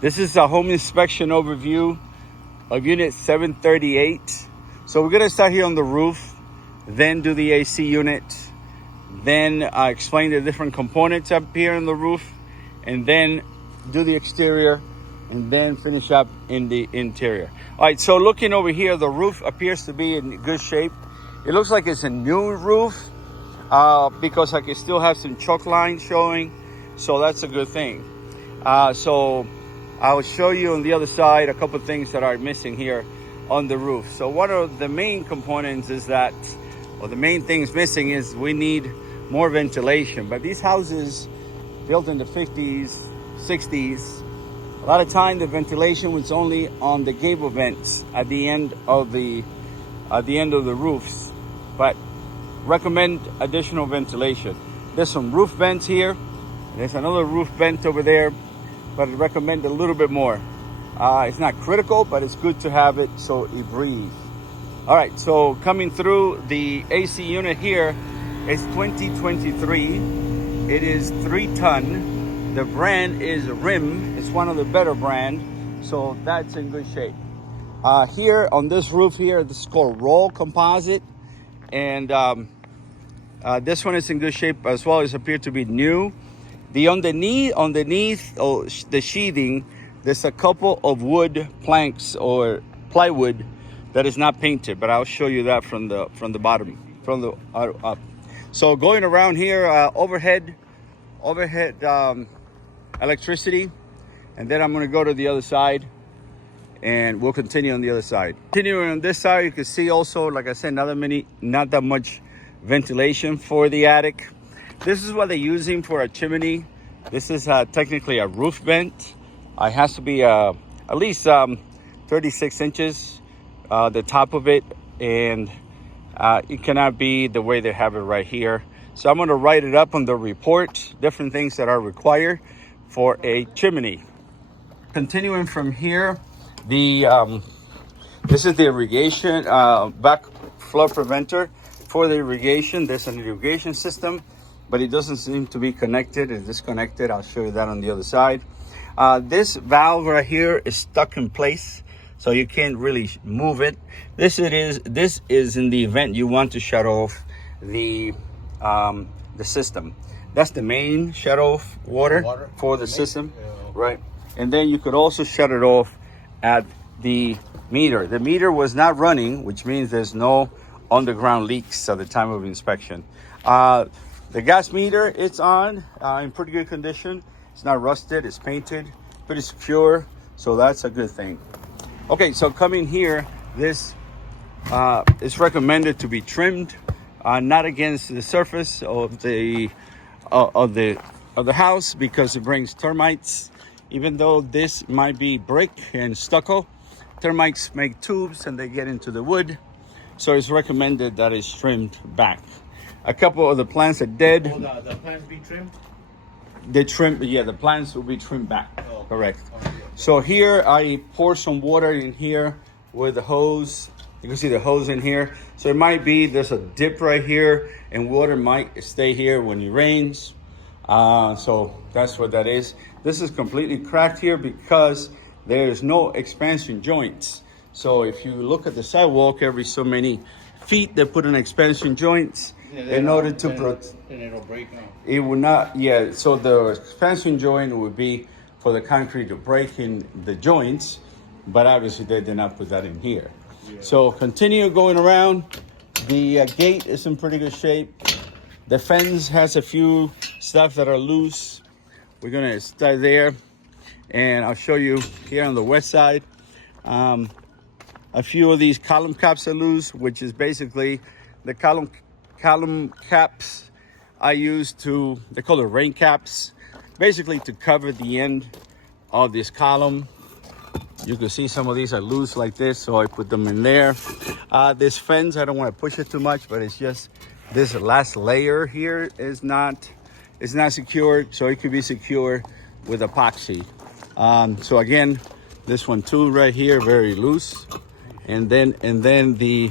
This is a home inspection overview of unit 738. So we're gonna start here on the roof, then do the AC unit, then explain the different components up here on the roof, and then do the exterior, and then finish up in the interior. All right, so looking over here, the roof appears to be in good shape. It looks like it's a new roof because I can still have some choke lines showing, so that's a good thing. So I'll show you on the other side a couple things that are missing here on the roof. So one of the main components is that, or the main things missing is we need more ventilation. But these houses built in the 50s, 60s, a lot of time the ventilation was only on the gable vents at the end of the roofs. But recommend additional ventilation. There's some roof vents here. There's another roof vent over there, but I recommend a little bit more. It's not critical, but it's good to have it so it breathes. All right, so coming through the AC unit here, it's 2023. It is 3-ton. The brand is Rim. It's one of the better brands, so that's in good shape. Here on this roof here, this is called Roll Composite, and this one is in good shape as well. It appears to be new. The underneath the sheathing, there's a couple of wood planks or plywood that is not painted, but I'll show you that from the bottom, from the up. So going around here, overhead electricity, and then I'm going to go to the other side, and we'll continue on the other side. Continuing on this side, you can see also, like I said, not that much ventilation for the attic. This is what they're using for a chimney. This is technically a roof vent. It has to be at least 36 inches, the top of it, and it cannot be the way they have it right here. So I'm going to write it up on the report, different things that are required for a chimney. Continuing from here, this is the irrigation backflow preventer for the irrigation. There's an irrigation system, but it doesn't seem to be connected. It's disconnected. I'll show you that on the other side. This valve right here is stuck in place, so you can't really move it. This is in the event you want to shut off the system. That's the main shut off water for the system, right? And then you could also shut it off at the meter. The meter was not running, which means there's no underground leaks at the time of inspection. The gas meter, it's on in pretty good condition. It's not rusted, it's painted, pretty secure, so that's a good thing. Okay, so coming here, this is recommended to be trimmed, not against the surface of the house, because it brings termites. Even though this might be brick and stucco, termites make tubes and they get into the wood, so it's recommended that it's trimmed back. A couple of the plants are dead. Will the plants be trimmed? The plants will be trimmed back. Oh, correct. Okay. So here I pour some water in here with the hose. You can see the hose in here. So it might be there's a dip right here, and water might stay here when it rains. So that's what that is. This is completely cracked here because there is no expansion joints. So if you look at the sidewalk, every so many feet they put in expansion joints in order to protect. And it'll break out. It will not, yeah. So the expansion joint would be for the concrete to break in the joints, but obviously they did not put that in here. Yeah. So continue going around. The gate is in pretty good shape. The fence has a few stuff that are loose. We're gonna start there, and I'll show you here on the west side. A few of these column caps are loose, which is basically the column caps I use to, they call it rain caps, basically to cover the end of this column. You can see some of these are loose like this, so I put them in there. This fence, I don't want to push it too much, but it's just this last layer here is not secured, so it could be secure with epoxy. So again, this one too right here, very loose. And then the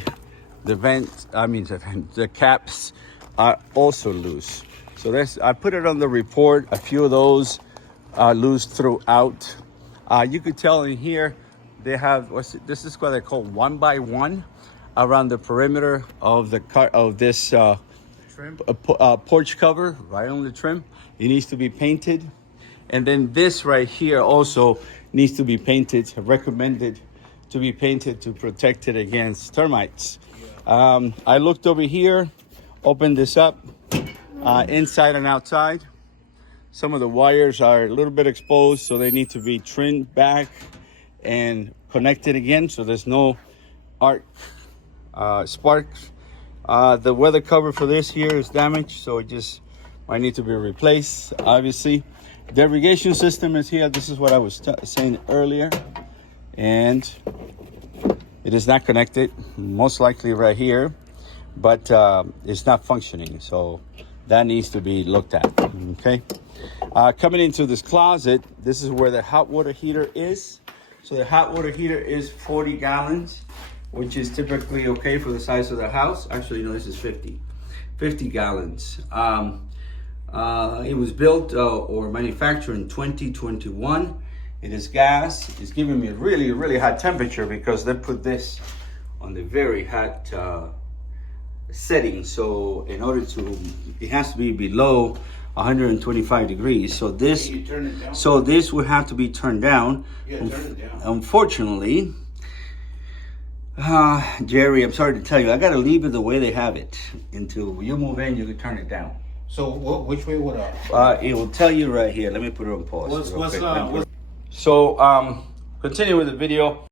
caps are also loose. So I put it on the report. A few of those are loose throughout You could tell in here they have this is what they call 1x1 around the perimeter of the car of this Trim. porch cover right on the trim. It needs to be painted, and then this right here also needs to be painted. Recommended to be painted to protect it against termites. I looked over here, opened this up, inside and outside. Some of the wires are a little bit exposed, so they need to be trimmed back and connected again, so there's no sparks. The weather cover for this here is damaged, so it just might need to be replaced, obviously. The irrigation system is here. This is what I was saying earlier. And it is not connected, most likely right here, but it's not functioning. So that needs to be looked at, okay? Coming into this closet, this is where the hot water heater is. So the hot water heater is 40 gallons, which is typically okay for the size of the house. Actually, no, this is 50 gallons. It was built or manufactured in 2021. It is gas. It's giving me a really, really hot temperature because they put this on the very hot setting. So in order to, it has to be below 125 degrees. So this, Can you turn it down? so this would have to be turned down. Yeah, turn it down. Unfortunately, Jerry, I'm sorry to tell you, I got to leave it the way they have it until you move in. You can turn it down. So which way would I? It will tell you right here. Let me put it on pause. What's real quick. what's So continue with the video.